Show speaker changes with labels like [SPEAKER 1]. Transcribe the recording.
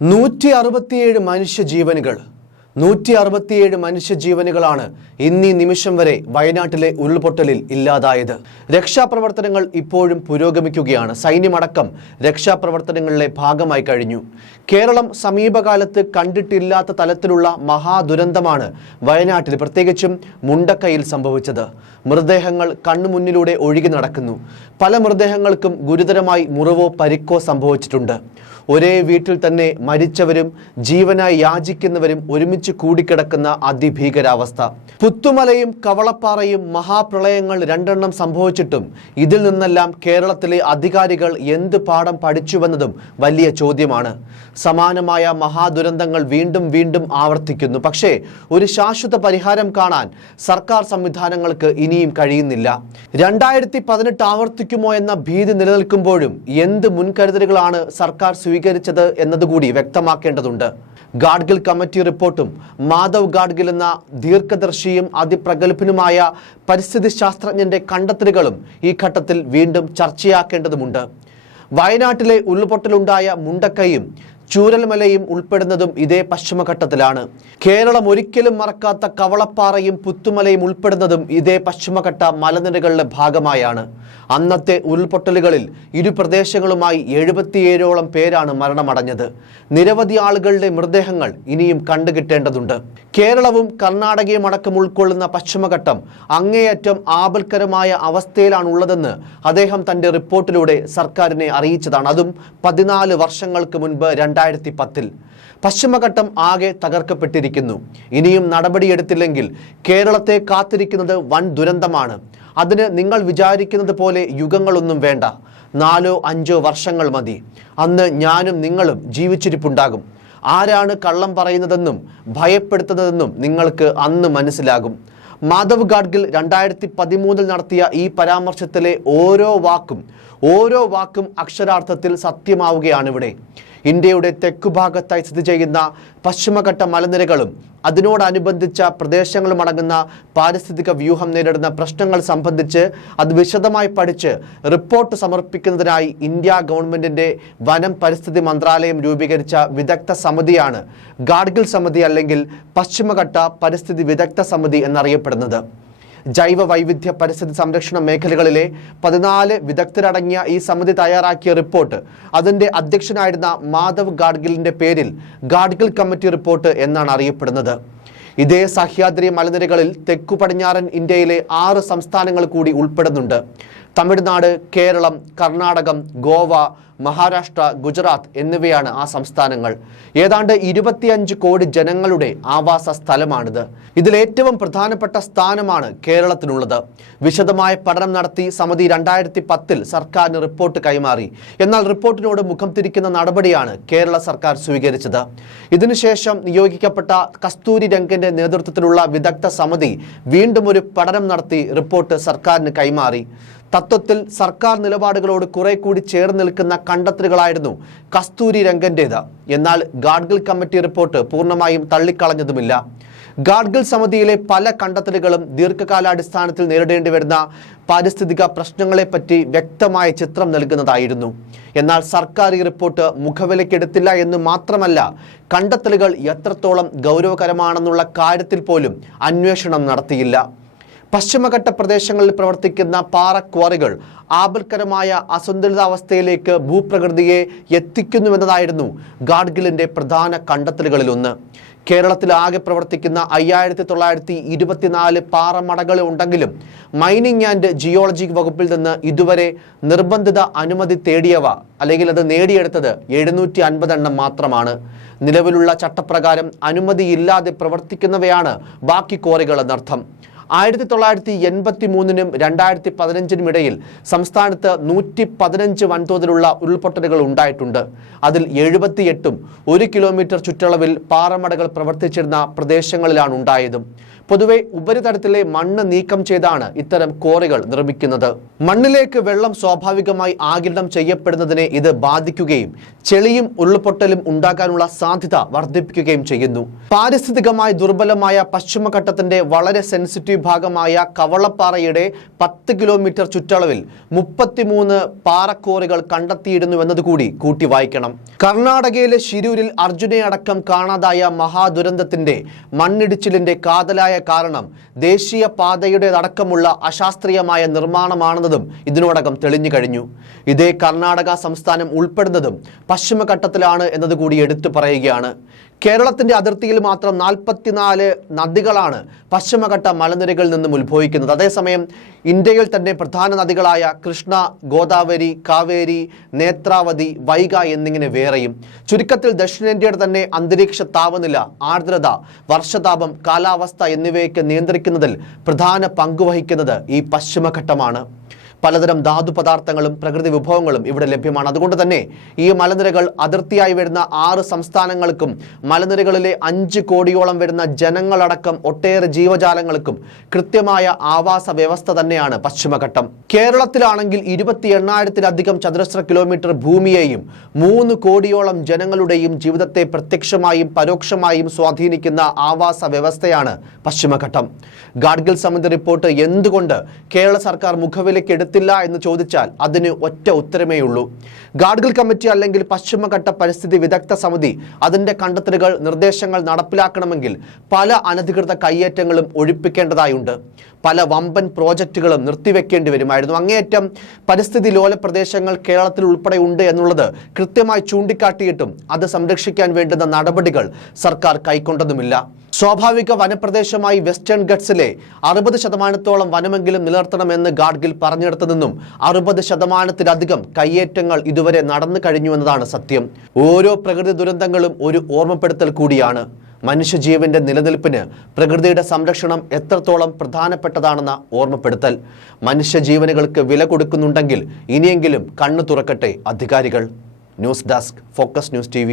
[SPEAKER 1] നൂറ്റി അറുപത്തിയേഴ് മനുഷ്യജീവനുകൾ നൂറ്റി അറുപത്തിയേഴ് മനുഷ്യജീവനുകളാണ് ഇന്നീ നിമിഷം വരെ വയനാട്ടിലെ ഉരുൾപൊട്ടലിൽ ഇല്ലാതായത്. രക്ഷാപ്രവർത്തനങ്ങൾ ഇപ്പോഴും പുരോഗമിക്കുകയാണ്. സൈന്യമടക്കം രക്ഷാപ്രവർത്തനങ്ങളിലെ ഭാഗമായി കഴിഞ്ഞു. കേരളം സമീപകാലത്ത് കണ്ടിട്ടില്ലാത്ത തലത്തിലുള്ള മഹാദുരന്തമാണ് വയനാട്ടിൽ പ്രത്യേകിച്ചും മുണ്ടക്കയിൽ സംഭവിച്ചത്. മൃതദേഹങ്ങൾ കണ്ണുമുന്നിലൂടെ ഒഴുകി നടക്കുന്നു. പല മൃതദേഹങ്ങൾക്കും ഗുരുതരമായി മുറിവോ പരിക്കോ സംഭവിച്ചിട്ടുണ്ട്. ഒരേ വീട്ടിൽ തന്നെ മരിച്ചവരും ജീവനായി യാചിക്കുന്നവരും ഒരുമിച്ച് കൂടിക്കിടക്കുന്ന അതിഭീകരാവസ്ഥ. പുത്തുമലയും കവളപ്പാറയും മഹാപ്രളയങ്ങൾ രണ്ടെണ്ണം സംഭവിച്ചിട്ടും ഇതിൽ നിന്നെല്ലാം കേരളത്തിലെ അധികാരികൾ എന്ത് പാഠം പഠിച്ചുവെന്നതും വലിയ ചോദ്യമാണ്. സമാനമായ മഹാദുരന്തങ്ങൾ വീണ്ടും വീണ്ടും ആവർത്തിക്കുന്നു. പക്ഷേ ഒരു ശാശ്വത പരിഹാരം കാണാൻ സർക്കാർ സംവിധാനങ്ങൾക്ക് ഇനിയും കഴിയുന്നില്ല. രണ്ടായിരത്തി പതിനെട്ട് ആവർത്തിക്കുമോ എന്ന ഭീതി നിലനിൽക്കുമ്പോഴും എന്ത് മുൻകരുതലുകളാണ് സർക്കാർ സ്വീകരിച്ചത് എന്നതുകൂടി വ്യക്തമാക്കേണ്ടതുണ്ട്. ഗാഡ്ഗിൽ കമ്മിറ്റി റിപ്പോർട്ടും മാധവ് ഗാഡ്ഗിൽ എന്ന ദീർഘദർശിയും അതിപ്രഗത്ഭനുമായ പരിസ്ഥിതി ശാസ്ത്രജ്ഞന്റെ കണ്ടെത്തലുകളും ഈ ഘട്ടത്തിൽ വീണ്ടും ചർച്ചയാക്കേണ്ടതുണ്ട് വയനാട്ടിലെ ഉരുൾപൊട്ടലുണ്ടായ മുണ്ടക്കയും ചൂരൽമലയും ഉൾപ്പെടുന്നതും ഇതേ പശ്ചിമഘട്ടത്തിലാണ്. കേരളം ഒരിക്കലും മറക്കാത്ത കവളപ്പാറയും പുത്തുമലയും ഉൾപ്പെടുന്നതും ഇതേ പശ്ചിമഘട്ട മലനിരകളുടെ ഭാഗമായാണ്. അന്നത്തെ ഉരുൾപൊട്ടലുകളിൽ ഇരു പ്രദേശങ്ങളുമായി എഴുപത്തിയേഴോളം പേരാണ് മരണമടഞ്ഞത്. നിരവധി ആളുകളുടെ മൃതദേഹങ്ങൾ ഇനിയും കണ്ടുകിട്ടേണ്ടതുണ്ട്. കേരളവും കർണാടകയും അടക്കം ഉൾക്കൊള്ളുന്ന പശ്ചിമഘട്ടം അങ്ങേയറ്റം ആപൽക്കരമായ അവസ്ഥയിലാണുള്ളതെന്ന് അദ്ദേഹം തന്റെ റിപ്പോർട്ടിലൂടെ സർക്കാരിനെ അറിയിച്ചതാണ്. അതും പതിനാല് വർഷങ്ങൾക്ക് മുൻപ് രണ്ടായിരത്തി പത്തിൽ പശ്ചിമഘട്ടം ആകെ തകർക്കപ്പെട്ടിരിക്കുന്നു. ഇനിയും നടപടിയെടുത്തില്ലെങ്കിൽ കേരളത്തെ കാത്തിരിക്കുന്നത് വൻ ദുരന്തമാണ്. അതിന് നിങ്ങൾ വിചാരിക്കുന്നത് പോലെ യുഗങ്ങളൊന്നും വേണ്ട. നാലോ അഞ്ചോ വർഷങ്ങൾ മതി. അന്ന് ഞാനും നിങ്ങളും ജീവിച്ചിരിപ്പുണ്ടാകും. ആരാണ് കള്ളം പറയുന്നതെന്നും ഭയപ്പെടുത്തുന്നതെന്നും നിങ്ങൾക്ക് അന്ന് മനസ്സിലാകും. മാധവ് ഗാഡ്ഗിൽ രണ്ടായിരത്തി പതിമൂന്നിൽ നടത്തിയ ഈ പരാമർശത്തിലെ ഓരോ വാക്കും ഓരോ വാക്കും അക്ഷരാർത്ഥത്തിൽ സത്യമാവുകയാണ് ഇവിടെ. ഇന്ത്യയുടെ തെക്കുഭാഗത്തായി സ്ഥിതി ചെയ്യുന്ന പശ്ചിമഘട്ട മലനിരകളും അതിനോടനുബന്ധിച്ച പ്രദേശങ്ങളും അടങ്ങുന്ന പാരിസ്ഥിതിക വ്യൂഹം നേരിടുന്ന പ്രശ്നങ്ങൾ സംബന്ധിച്ച് അത് വിശദമായി പഠിച്ച് റിപ്പോർട്ട് സമർപ്പിക്കുന്നതിനായി ഇന്ത്യ ഗവൺമെന്റിന്റെ വനം പരിസ്ഥിതി മന്ത്രാലയം രൂപീകരിച്ച വിദഗ്ധ സമിതിയാണ് ഗാഡ്ഗിൽ സമിതി അല്ലെങ്കിൽ പശ്ചിമഘട്ട പരിസ്ഥിതി വിദഗ്ധ സമിതി എന്നറിയപ്പെടുന്നത്. ജൈവ വൈവിധ്യ പരിസ്ഥിതി സംരക്ഷണ മേഖലകളിലെ പതിനാല് വിദഗ്ധരടങ്ങിയ ഈ സമിതി തയ്യാറാക്കിയ റിപ്പോർട്ട്. അതിന്റെ അധ്യക്ഷനായിരുന്ന മാധവ് ഗാഡ്ഗിലിന്റെ പേരിൽ ഗാഡ്ഗിൽ കമ്മിറ്റി റിപ്പോർട്ട് എന്നാണ് അറിയപ്പെടുന്നത്. ഇതേ സഹ്യാദ്രി മലനിരകളിൽ തെക്കു പടിഞ്ഞാറൻ ഇന്ത്യയിലെ ആറ് സംസ്ഥാനങ്ങൾ കൂടി ഉൾപ്പെടുന്നുണ്ട്. തമിഴ്നാട് കേരളം കർണാടകം ഗോവ മഹാരാഷ്ട്ര ഗുജറാത്ത് എന്നിവയാണ് ആ സംസ്ഥാനങ്ങൾ. ഏതാണ്ട് ഇരുപത്തിയഞ്ച് കോടി ജനങ്ങളുടെ ആവാസ സ്ഥലമാണിത്. ഇതിൽ ഏറ്റവും പ്രധാനപ്പെട്ട സ്ഥാനമാണ് കേരളത്തിനുള്ളത്. വിശദമായ പഠനം നടത്തി സമിതി രണ്ടായിരത്തി പത്തിൽ സർക്കാരിന് റിപ്പോർട്ട് കൈമാറി. എന്നാൽ റിപ്പോർട്ടിനോട് മുഖം തിരിക്കുന്ന നടപടിയാണ് കേരള സർക്കാർ സ്വീകരിച്ചത്. ഇതിനുശേഷം നിയോഗിക്കപ്പെട്ട കസ്തൂരി രംഗന്റെ നേതൃത്വത്തിലുള്ള വിദഗ്ധ സമിതി വീണ്ടും ഒരു പഠനം നടത്തി റിപ്പോർട്ട് സർക്കാരിന് കൈമാറി. തത്വത്തിൽ സർക്കാർ നിലപാടുകളോട് കുറെ കൂടി ചേർന്ന് നിൽക്കുന്ന കണ്ടെത്തലുകളായിരുന്നു കസ്തൂരി രംഗന്റേത്. എന്നാൽ ഗാഡ്ഗിൽ കമ്മിറ്റി റിപ്പോർട്ട് പൂർണമായും തള്ളിക്കളഞ്ഞതുമില്ല. ഗാഡ്ഗിൽ സമിതിയിലെ പല കണ്ടെത്തലുകളും ദീർഘകാലാടിസ്ഥാനത്തിൽ നേരിടേണ്ടി വരുന്ന പാരിസ്ഥിതിക പ്രശ്നങ്ങളെപ്പറ്റി വ്യക്തമായ ചിത്രം നൽകുന്നതായിരുന്നു. എന്നാൽ സർക്കാർ ഈ റിപ്പോർട്ട് മുഖവിലക്കെടുത്തില്ല എന്ന് മാത്രമല്ല കണ്ടെത്തലുകൾ എത്രത്തോളം ഗൗരവകരമാണെന്നുള്ള കാര്യത്തിൽ പോലും അന്വേഷണം നടത്തിയില്ല. പശ്ചിമഘട്ട പ്രദേശങ്ങളിൽ പ്രവർത്തിക്കുന്ന പാറ ക്വാറികൾ ആപൽക്കരമായ അസന്തുലിതാവസ്ഥയിലേക്ക് ഭൂപ്രകൃതിയെ എത്തിക്കുന്നുവെന്നതായിരുന്നു ഗാഡ്ഗിലിന്റെ പ്രധാന കണ്ടെത്തലുകളിലൊന്ന്. കേരളത്തിൽ ആകെ പ്രവർത്തിക്കുന്ന അയ്യായിരത്തി തൊള്ളായിരത്തി ഇരുപത്തിനാല് പാറമടകൾ ഉണ്ടെങ്കിലും മൈനിങ് ആൻഡ് ജിയോളജി വകുപ്പിൽ നിന്ന് ഇതുവരെ നിർബന്ധിത അനുമതി തേടിയവ അല്ലെങ്കിൽ അത് നേടിയെടുത്തത് എഴുന്നൂറ്റി അൻപതെണ്ണം മാത്രമാണ്. നിലവിലുള്ള ചട്ടപ്രകാരം അനുമതിയില്ലാതെ പ്രവർത്തിക്കുന്നവയാണ് ബാക്കി കോറികൾ എന്നർത്ഥം. ആയിരത്തി തൊള്ളായിരത്തി എൺപത്തി മൂന്നിനും രണ്ടായിരത്തി പതിനഞ്ചിനും ഇടയിൽ സംസ്ഥാനത്ത് നൂറ്റി പതിനഞ്ച് വൻതോതിലുള്ള ഉരുൾപൊട്ടലുകൾ ഉണ്ടായിട്ടുണ്ട്. അതിൽ എഴുപത്തിയെട്ടും ഒരു കിലോമീറ്റർ ചുറ്റളവിൽ പാറമടകൾ പ്രവർത്തിച്ചിരുന്ന പ്രദേശങ്ങളിലാണ് ഉണ്ടായതും. പൊതുവെ ഉപരിതലത്തിലെ മണ്ണ് നീക്കം ചെയ്താണ് ഇത്തരം കോറികൾ നിർമ്മിക്കുന്നത്. മണ്ണിലേക്ക് വെള്ളം സ്വാഭാവികമായി ആകിരണം ചെയ്യപ്പെടുന്നതിനെ ഇത് ബാധിക്കുകയും ചെളിയും ഉരുൾപൊട്ടലും ഉണ്ടാകാനുള്ള സാധ്യത വർദ്ധിപ്പിക്കുകയും ചെയ്യുന്നു. പാരിസ്ഥിതികമായി ദുർബലമായ പശ്ചിമഘട്ടത്തിന്റെ വളരെ സെൻസിറ്റീവ് ഭാഗമായ കവളപ്പാറയുടെ പത്ത് കിലോമീറ്റർ ചുറ്റളവിൽ മുപ്പത്തിമൂന്ന് പാറക്കോറികൾ കണ്ടെത്തിയിരുന്നു എന്നതുകൂടി കൂട്ടി വായിക്കണം. കർണാടകയിലെ ശിരൂരിൽ അർജുനെ അടക്കം കാണാതായ മഹാദുരന്തത്തിന്റെ മണ്ണിടിച്ചിലിന്റെ കാതലായ കാരണം ദേശീയ പാതയുടേതടക്കമുള്ള അശാസ്ത്രീയമായ നിർമ്മാണമാണെന്നതും ഇതിനോടകം തെളിഞ്ഞു കഴിഞ്ഞു. ഇതേ കർണാടക സംസ്ഥാനം ഉൾപ്പെടുന്നതും പശ്ചിമഘട്ടത്തിലാണ് എന്നതുകൂടി എടുത്തു പറയുകയാണ്. കേരളത്തിന്റെ അതിർത്തിയിൽ മാത്രം നാൽപ്പത്തിനാല് നദികളാണ് പശ്ചിമഘട്ട മലനിരകളിൽ നിന്നും ഉത്ഭവിക്കുന്നത്. അതേസമയം ഇന്ത്യയിൽ തന്നെ പ്രധാന നദികളായ കൃഷ്ണ ഗോദാവരി കാവേരി നേത്രാവതി വൈഗ എന്നിങ്ങനെ വേറെയും. ചുരുക്കത്തിൽ ദക്ഷിണേന്ത്യയുടെ തന്നെ അന്തരീക്ഷ താപനില ആർദ്രത വർഷതാപം കാലാവസ്ഥ എന്നിവയൊക്കെ നിയന്ത്രിക്കുന്നതിൽ പ്രധാന പങ്കുവഹിക്കുന്നത് ഈ പശ്ചിമഘട്ടമാണ്. പലതരം ധാതു പദാർത്ഥങ്ങളും പ്രകൃതി വിഭവങ്ങളും ഇവിടെ ലഭ്യമാണ്. അതുകൊണ്ട് തന്നെ ഈ മലനിരകൾ അതിർത്തിയായി വരുന്ന ആറ് സംസ്ഥാനങ്ങൾക്കും മലനിരകളിലെ അഞ്ച് കോടിയോളം വരുന്ന ജനങ്ങളടക്കം ഒട്ടേറെ ജീവജാലങ്ങൾക്കും കൃത്യമായ ആവാസ വ്യവസ്ഥ തന്നെയാണ് പശ്ചിമഘട്ടം. കേരളത്തിലാണെങ്കിൽ ഇരുപത്തി എണ്ണായിരത്തിലധികം ചതുരശ്ര കിലോമീറ്റർ ഭൂമിയെയും മൂന്ന് കോടിയോളം ജനങ്ങളുടെയും ജീവിതത്തെ പ്രത്യക്ഷമായും പരോക്ഷമായും സ്വാധീനിക്കുന്ന ആവാസ വ്യവസ്ഥയാണ് പശ്ചിമഘട്ടം. ഗാഡ്ഗിൽ സമിതി റിപ്പോർട്ട് എന്തുകൊണ്ട് കേരള സർക്കാർ മുഖവിലേക്ക് എടുത്തില്ല എന്ന് ചോദിച്ചാൽ അതിന് ഒറ്റ ഉത്തരമേ ഉള്ളൂ. ഗാഡ്ഗിൽ കമ്മിറ്റി അല്ലെങ്കിൽ പശ്ചിമഘട്ട പരിസ്ഥിതി വിദഗ്ധ സമിതി അതിന്റെ കണ്ടെത്തലുകൾ നിർദ്ദേശങ്ങൾ നടപ്പിലാക്കണമെങ്കിൽ പല അനധികൃത കയ്യേറ്റങ്ങളും ഒഴിപ്പിക്കേണ്ടതായുണ്ട്. പല വമ്പൻ പ്രോജക്റ്റുകളും നിർത്തിവെക്കേണ്ടി വരുമായിരുന്നു. അങ്ങേയറ്റം പരിസ്ഥിതി ലോല പ്രദേശങ്ങൾ കേരളത്തിൽ ഉൾപ്പെടെ ഉണ്ട് എന്നുള്ളത് കൃത്യമായി ചൂണ്ടിക്കാട്ടിയിട്ടും അത് സംരക്ഷിക്കാൻ വേണ്ടുന്ന നടപടികൾ സർക്കാർ കൈക്കൊണ്ടതുമില്ല. സ്വാഭാവിക വനപ്രദേശമായി വെസ്റ്റേൺ ഗട്ട്സിലെ അറുപത് ശതമാനത്തോളം വനമെങ്കിലും നിലനിർത്തണമെന്ന് ഗാഡ്ഗിൽ പറഞ്ഞെടുത്തു നിന്നും അറുപത് ശതമാനത്തിലധികം കയ്യേറ്റങ്ങൾ ഇതുവരെ നടന്നു കഴിഞ്ഞുവെന്നതാണ് സത്യം. ഓരോ പ്രകൃതി ദുരന്തങ്ങളും ഒരു ഓർമ്മപ്പെടുത്തൽ കൂടിയാണ്. മനുഷ്യജീവന്റെ നിലനിൽപ്പിന് പ്രകൃതിയുടെ സംരക്ഷണം എത്രത്തോളം പ്രധാനപ്പെട്ടതാണെന്ന ഓർമ്മപ്പെടുത്തൽ. മനുഷ്യജീവനുകൾക്ക് വില കൊടുക്കുന്നുണ്ടെങ്കിൽ ഇനിയെങ്കിലും കണ്ണു തുറക്കട്ടെ അധികാരികൾ. News desk focus news T